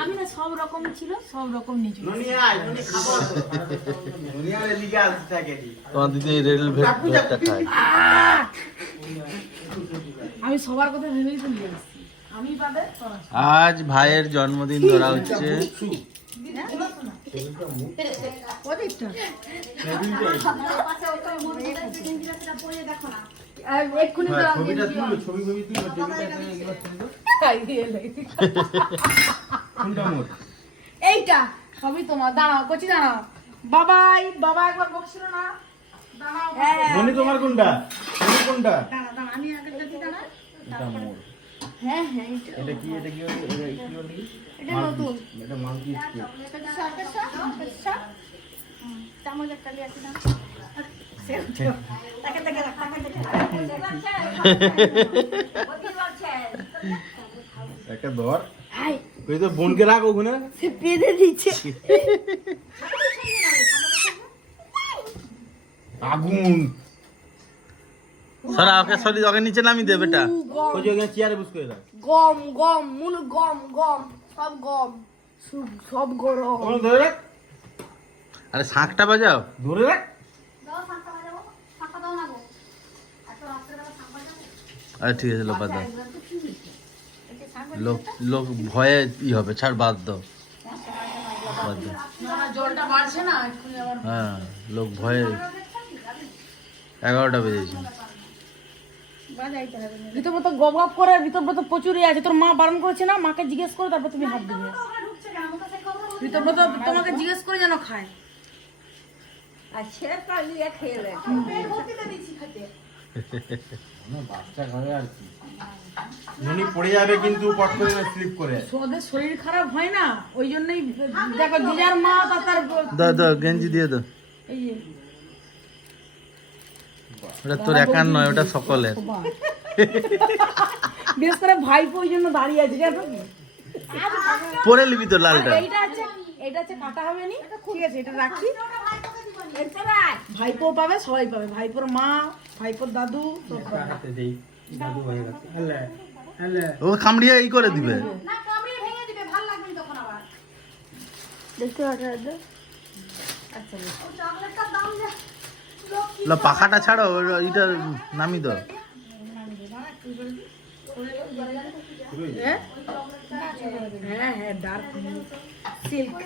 আমি না সব রকম ছিল সব রকম নিচু তোমার দিদি রেল ভেটটা খায়। আমি সবার কথা ভেবেই তো আসছি আমি পাবে আজ ভাইয়ের জন্মদিন ধরা হচ্ছে। ছবি ছবি এইটা সবই তোমার। দাঁড়াও কচি দাঁড়াও। বাবাই বাবা একবার বকছিল না? হ্যাঁ। মনি তোমার কোনটা? মনি কোনটা? দাঁড়া দাঁড়া আমি আগে দেখি দাঁড়া এটা মোট হ্যাঁ হ্যাঁ এটা এটা কি এটা কি হলো? এটা কি হলো? এটা নতুন। এটা মাংকি স্কেট চামচ একটা নিয়ে আসি না একটা ধর। ওই তো বোনকে রাখ ওখানে। সে পেঁধে দিচ্ছে। আগুন। সরা ওকে সরি ওকে নিচে নামি দে বেটা। ওই যে ওখানে চেয়ারে বস রাখ। গম গম মুনু গম গম সব গম। সব- গরম। ওখানে ধরে রাখ। আরে শাঁখটা বাজাও। ধরে রাখ। আরে ঠিক আছে বাদ দাও। লোক লোক ভয়ে ই হবে ছাড় বাদ দাও। বাদ দাও। জলটা বাড়ছে না এক্ষুনি আবার হ্যাঁ লোক ভয়ে এগারোটা বেজেছে। ঋতব্রত গপ গপ করে ঋতব্রত প্রচুরই আছে। তোর মা বারণ করেছে না? মাকে জিজ্ঞেস করে তারপর তুমি হাত দিবে ঋতব্রত তোমাকে জিজ্ঞেস করে যেন খায়। বাচ্চা ঘরে আর কি। পড়ে যাবে কিন্তু পট করে স্লিপ করে। ওদের শরীর খারাপ হয় না ওই জন্যই দেখো যে মা তার দাও দাও গেঞ্জি দিয়ে দাও। এই যে। ওটা তোর একার নয় ওটা সকলের। বিশেষ করে ভাইপো ওই জন্য দাঁড়িয়ে আছে জানো? পরে নিবি তো লালটা। আছে এটা আছে কাটা হবে নি। ঠিক আছে এটা রাখি। ভাইপো পাবে সবাই পাবে। ভাইপোর মা ভাইপোর দাদু। ও খামড়িয়ে ই করে দিবে। দেখতে পাচ্ছ পাখাটা ছাড়ো এটা নামি দাও। হ্যাঁ হ্যাঁ ডার্ক সিল্ক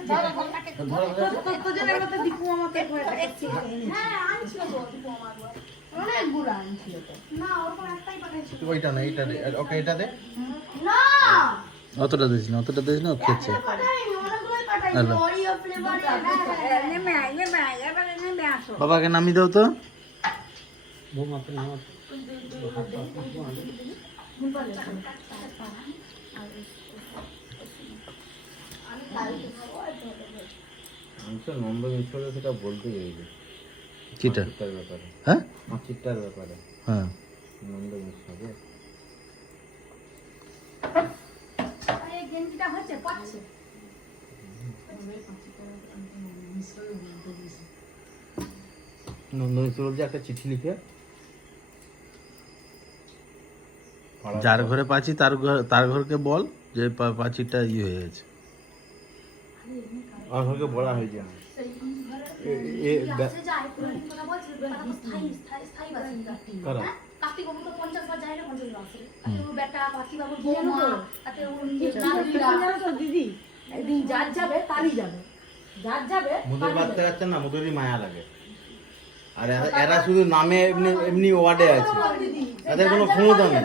তো জন্য দীপু আমাকে অনেক গুড়া আনছিল তো ওইটা না এইটা দে। ওকে এটা দে। অতটা দিস না অতটা দিস না বাবাকে নামিয়ে দাও তো। আমি তো নম্বর সেটা বলতে চাইছি। ব্যাপারে। হ্যাঁ? ব্যাপারে। হ্যাঁ। নম্বর নন্দন একটা চিঠি লিখে। যার ঘরে পাচ্ছি তার ঘর তার ঘরকে বল যে পা- পাঁচিরটা ইয়ে হয়ে গেছে। আমার ঘরকে বলা কারা? কার্তিক পঞ্চাশ বার যায় না পঞ্চাশ বার আসে ওর বেটা কার্তিক বাবুর বৌমা তাতে ওর নিজের নাতিরা। জানো তো দিদি। একদিন যার যাবে তারই যাবে। যার যাবে মোদের বাচ্চা কাচ্চা না মোদেরই মায়া লাগে। আর এরা- এরা শুধু নামে এমনি এমনি ওয়ার্ডে আছে। তাদের কোনো ক্ষমতা নেই।